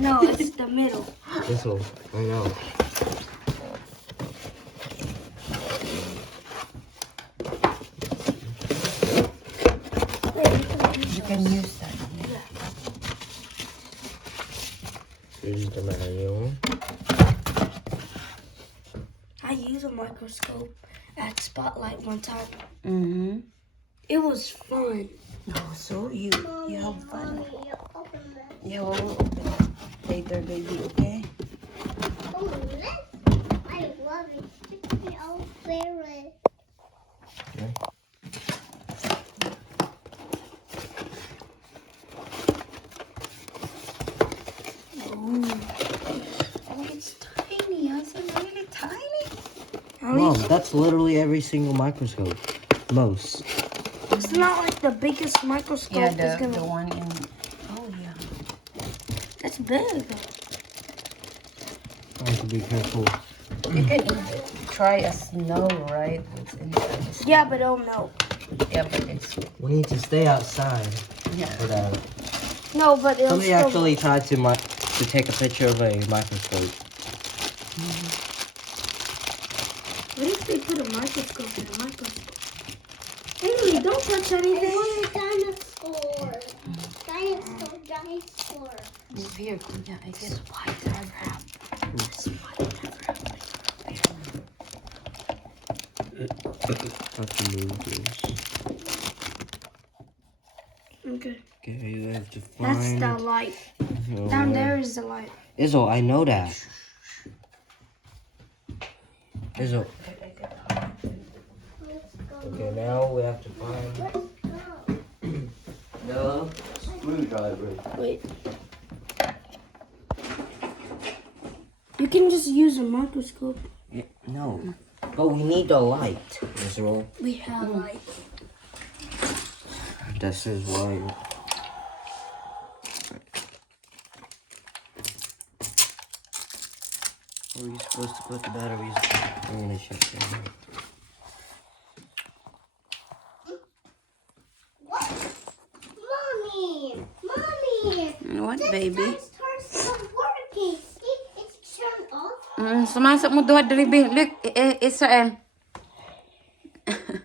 No, it's the middle. This one. I know. You can use that. Here's the manual. I used a microscope at Spotlight one time. Mm-hmm. It was fun. Oh, so you have fun. Yeah, we'll open it later, baby, okay? I love it. It's my old favorite. Okay. Oh, it's tiny. It's really tiny. Mom, that's literally every single microscope. Most. It's not like the biggest microscope Yeah, is gonna. the one in. Oh yeah. That's big. I have to be careful. You can try a snow, right? It's inside the snow. Yeah, but it'll melt. Yeah, but it's We need to stay outside yeah. for that. No, but it'll Somebody still actually tried to take a picture of a microscope. What if they put a microscope in a microscope? Haley, don't touch anything. I want a dinosaur. Dinosaur. It's here. Yeah, I guess. Why never happened? This is why it never happened. Have to move this. Okay. Okay, you have to That's find. the light. Down there is the light. Izzo, I know that. Izzo. Okay, now we have to find the screwdriver. Wait. You can just use a microscope. Yeah, no, but we need the light, Izzo. We have light. This is why. Where are you supposed to put the batteries? I'm gonna check them. What? Mommy. What, This baby? starts not working. See, it's turned off. Sumasok mo duha diri bing. Look, Israel.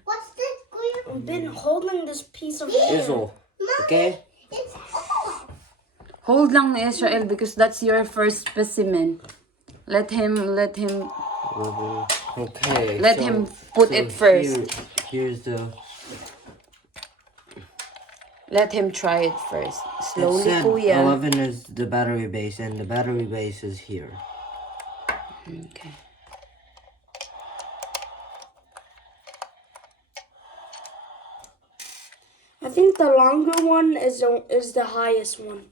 What's this green? I've been holding this piece of Izzo, okay? It's off. Hold lang ni Israel because that's your first specimen. Let him Okay. Let him put it first. Here's the. let him try it first. It Slowly, said kuya. 11 is the battery base, and the battery base is here. Okay. I think the longer one is the highest one.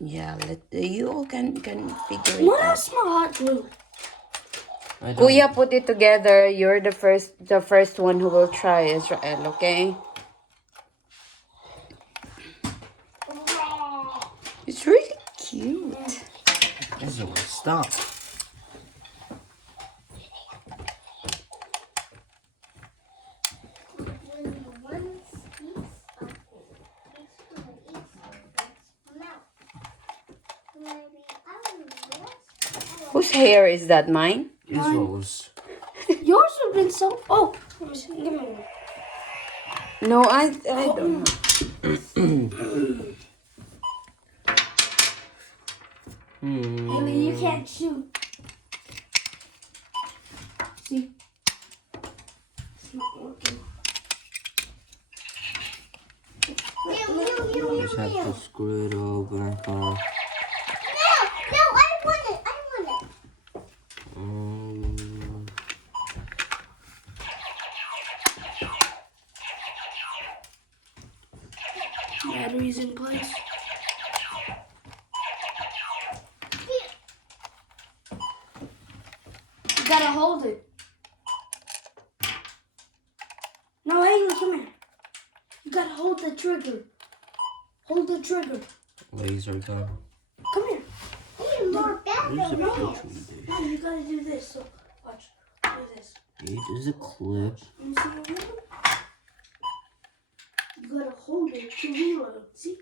Yeah, you all can figure it What out. else my hot glue? I don't- Kuya put it together. You're the first one who will try, Israel, okay? It's really cute. Izzo, stop. When one speaks of it, it's gonna eat something. Mouth. Maybe I don't know. Whose hair is that? Mine? Izzo's. Yours have been so. Oh, let me see. Give me one. No, I don't know. Haley, you can't shoot. See? It's not working. Just have to screw it over. No, I want it. Um, Batteries in place. You gotta hold it. No, Haley, come here. You gotta hold the trigger. Hold the trigger. laser gun. Come here. More There's a better. picture there. No, you gotta do this. So, watch. Do this. There's a clip. Let me see the wheel. You gotta hold it to reload. See?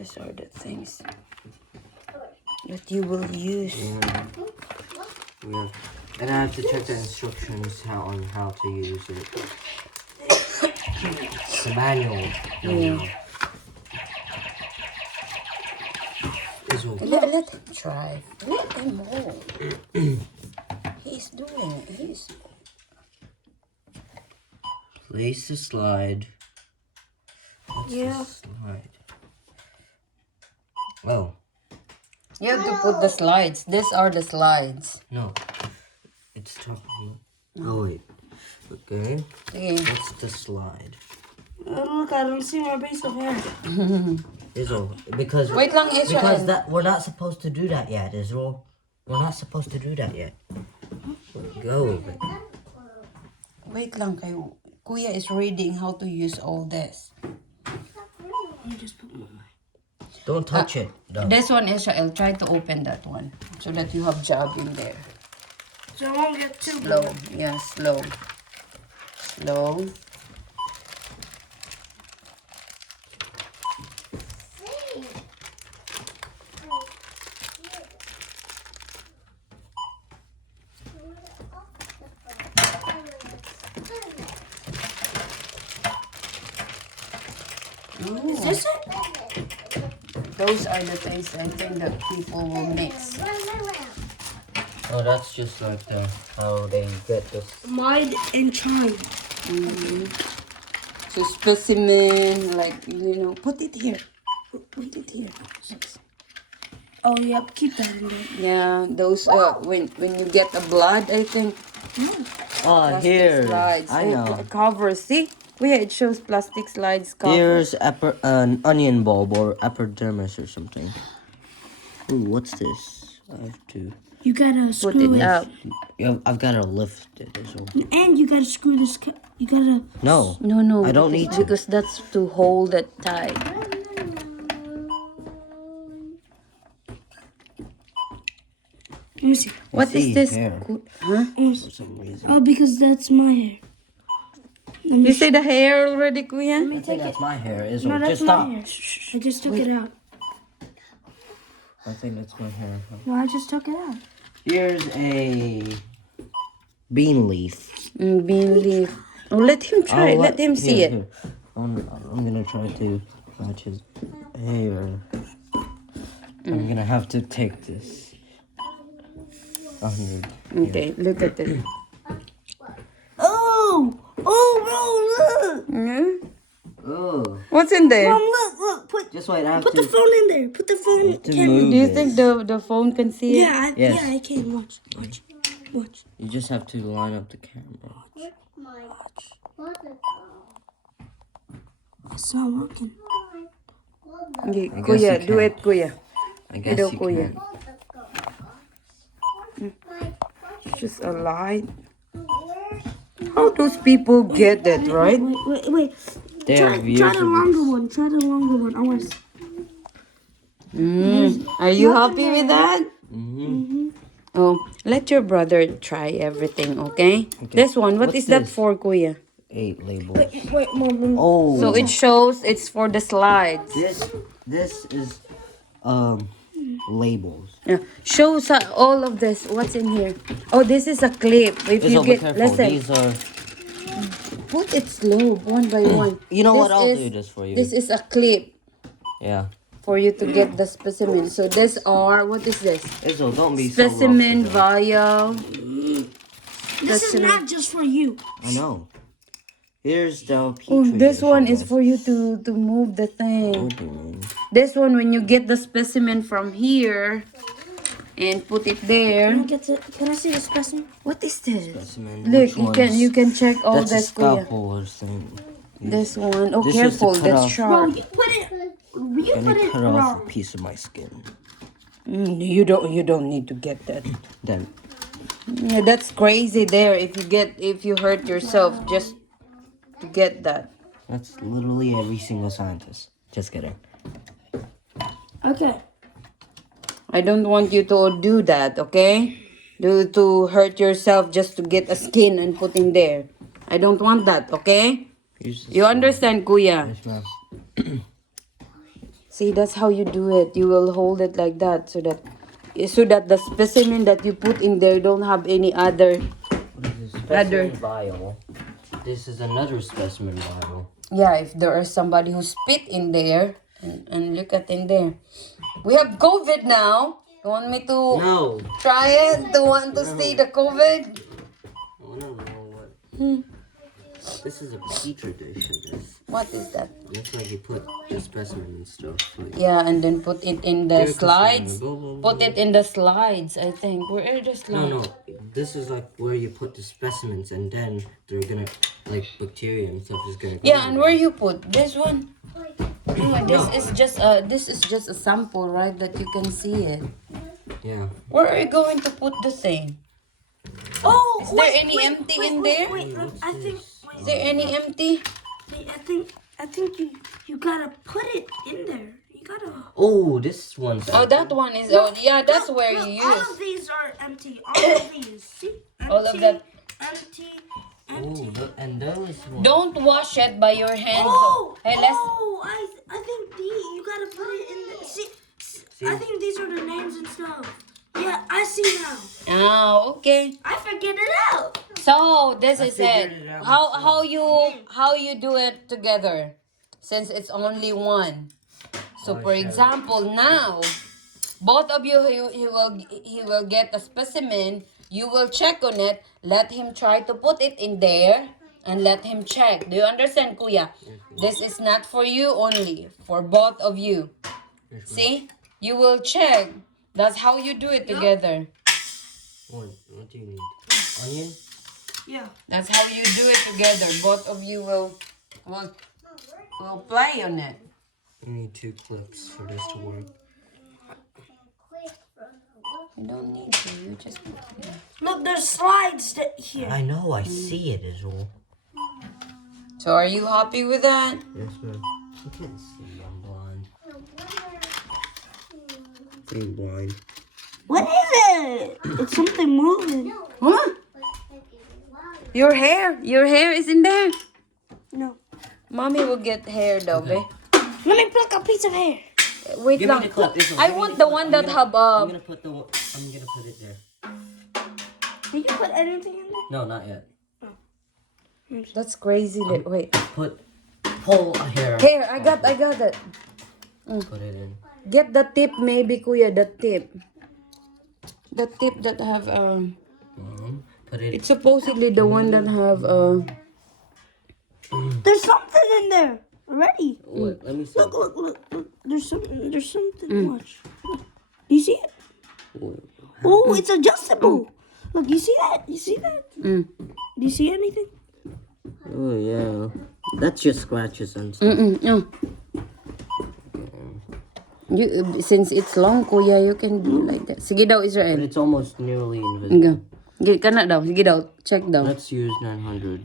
These are the things that you will use. Yeah. And I have to check the instructions on how to use it. The manual. Yeah. Let him try. Let him hold. He's doing it. He's. Place the slide. What's Yeah. the slide? Oh, You have to put the slides. These are the slides. no. It's talking. Oh, wait. Okay. Okay. What's the slide? Look, I don't see my base of hair. Israel, because Wait lang, Israel. because that we're not supposed to do that yet, Israel. We're not supposed to do that yet. Go. Wait lang kay Kuya is reading how to use all this. Don't touch it. No. This one, Israel, try to open that one so that you have job in there. So I won't get too Slow. Yeah, slow. Slow. Is this it? Those are the things I think that people will mix. Oh, that's just like how they get this. Mud and chime. So specimen, like, you know, put it here. Put it here. Oh, yep, keep that in there. Yeah, those when you get the blood, I think. Oh, Plastic here. slides. I know. Cover. See? Yeah, it shows plastic slides cover. Here's an onion bulb or epidermis or something. Ooh, what's this? I have to. You gotta Put screw it it. up. I've got to lift it as well. And you gotta screw this. You gotta. No. No. I don't need to. Because that's to hold it tight. Let me see. What is see this? hair. Huh? For some reason. Oh, because that's my hair. You see the hair already, Kuya? I think that's my hair. Is No, that's just my stop. hair. I just took it out. I think that's my hair. No, I just took it out. Here's a bean leaf. Bean leaf. Oh, let him try. Let him see it. Here. I'm gonna try to match his hair. I'm gonna have to take this. 100. Okay, look at it. Oh, bro, look. Oh, What's in there? Mom, look. just wait. I have Put to. the phone in there. Put the phone. to camera. move Do you this. think the phone can see it? Yeah, Yes. I can. Watch. You just have to line up the camera. It's not working. Okay, I guess Kuya, you do can. it, Kuya. I guess Hello, you Kuya. can. It's just a light. How those people get that, right? Wait. They Try have the years of longer one. Try the longer one. I want. Are you happy with that? Mm-hmm. Oh, let your brother try everything, okay? This one, what What's is that this? for, Kuya? 8 labels. Wait, Mom. Oh, So it shows it's for the slides. this is labels. Yeah. Shows all of this. What's in here? Oh, this is a clip. If you Izzo, be get, careful. listen, These are. put it slow, one by one. You know what? This I'll is- do this for you. This is a clip Yeah. for you to get the specimen. So these are, what is this? Izzo, don't be Specimen, so rough with vial. This is not just for you. it. I know. Here's the Oh, petri this dish, one I is guess. for you to move the thing. Okay, man. This one, when you get the specimen from here and put it there. Can I see the specimen? What is this? Specimen. Look, Which you can check all That's a this, Kuya. scalpel or something. This one. Oh, This is to careful. cut That's off- sharp. Put it. You Gonna put it cut off a around. piece of my skin. You don't need to get that. Then Yeah, that's crazy. There, if you hurt yourself, just to get that. that's literally every single scientist. Just kidding. Okay. I don't want you to do that. Okay? To hurt yourself just to get a skin and put in there. I don't want that. Okay? Here's the You understand, Kuya? Yes, ma'am. See, that's how you do it. You will hold it like that so that the specimen that you put in there don't have any other. What is this? Specimen vial. This is another specimen vial. Yeah, if there is somebody who spit in there and look at in there. We have COVID now. You want me to No. try it? Do you want to see the COVID? I don't know what. Hmm. This is a petri dish, I guess. What is that? Looks like you put the specimen and stuff. Like, Yeah, and then put it in the Here, slides. Blah, blah, blah. Put it in the slides, I think. Where are the slides? No. This is like where you put the specimens, and then they're gonna, like, bacteria and stuff is gonna. Yeah, and where you put this one? Yeah, No. this is just a sample, right? That you can see it. Yeah. Where are you going to put the thing? Oh, Is there any empty in there? Wait, I think. Is there any empty? Wait, I think you gotta put it in there. You gotta. Oh, this one's. Oh, that one is. Oh, yeah, that's where you All use. of these are empty. All of these. See? Empty, All of that. Empty. Oh, and those ones. Don't wash it by your hands. Oh, Hey, let's. I think you gotta put it in the. See, I think these are the names and stuff. Yeah, I see now. Oh, okay. I figured it out. So this is figured it. it out How you do it together, since it's only one. So for example, now both of you he will get a specimen. You will check on it. Let him try to put it in there and let him check. Do you understand, Kuya? This is not for you only, for both of you. See? You will check. That's how you do it together. What do you need? Onion? Yeah. That's how you do it together. Both of you will play on it. You need 2 clips for this to work. You don't need to. You just Look, there's slides here. I know, I see it as well. So are you happy with that? Yes, ma'am. You can't see, I'm blind. Being blind. What is it? It's something moving. Huh? Your hair is in there. No. Mommy will get hair though, babe. Let me pluck a piece of hair. Wait Give me lang. the clip. This one. I Give me want the the clip. one I'm that gonna- have I'm gonna put it there. Can you put anything in there? No, not yet. That's crazy. Wait. Pull a hair. Hair. I got it. Put it in. Get the tip, maybe, Kuya. The tip. The tip that have Put it. It's supposedly the one that have There's something in there already. Wait, let me see. Look. There's something. Watch. Look. Do you see it? Wait. Oh, it's adjustable. Look, you see that? Mm. Do you see anything? Oh yeah. That's just scratches and stuff. No. You since it's long, Kuya, you can do like that. Sige daw, But Israel. it's almost nearly invisible. Sige kana daw. Sige daw. Check daw. Let's use 900.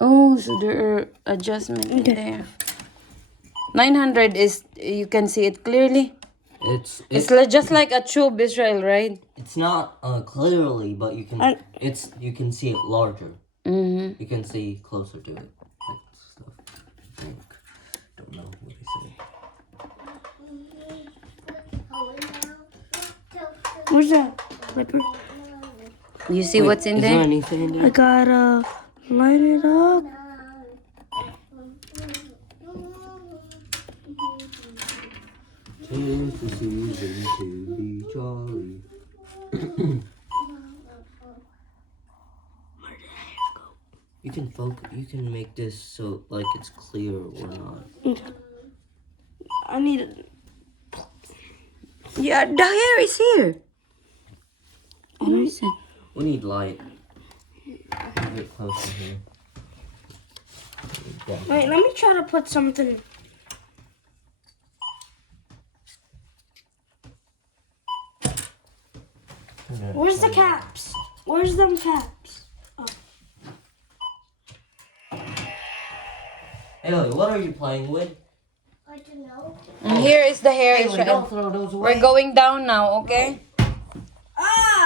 Oh, so there are adjustment in there. 900 is you can see it clearly. It's Just like a tube, Israel, right? It's not clearly, but you can you can see it larger. Mm-hmm. You can see closer to it. Like stuff. I think. Don't know what I said. Where's that? Flipper. You see what's in Is there there? anything in I there? gotta line it up. Tis the season to be jolly. You can You can make this so like it's clear or not. I need it. Yeah, the hair is here. Listen. We need light. Get closer here. Yeah. Wait, let me try to put something. Where's the caps? Where's them caps? Haley, what are you playing with? I don't know. And here is the hair, Haley, Israel. don't throw those away. We're going down now, okay?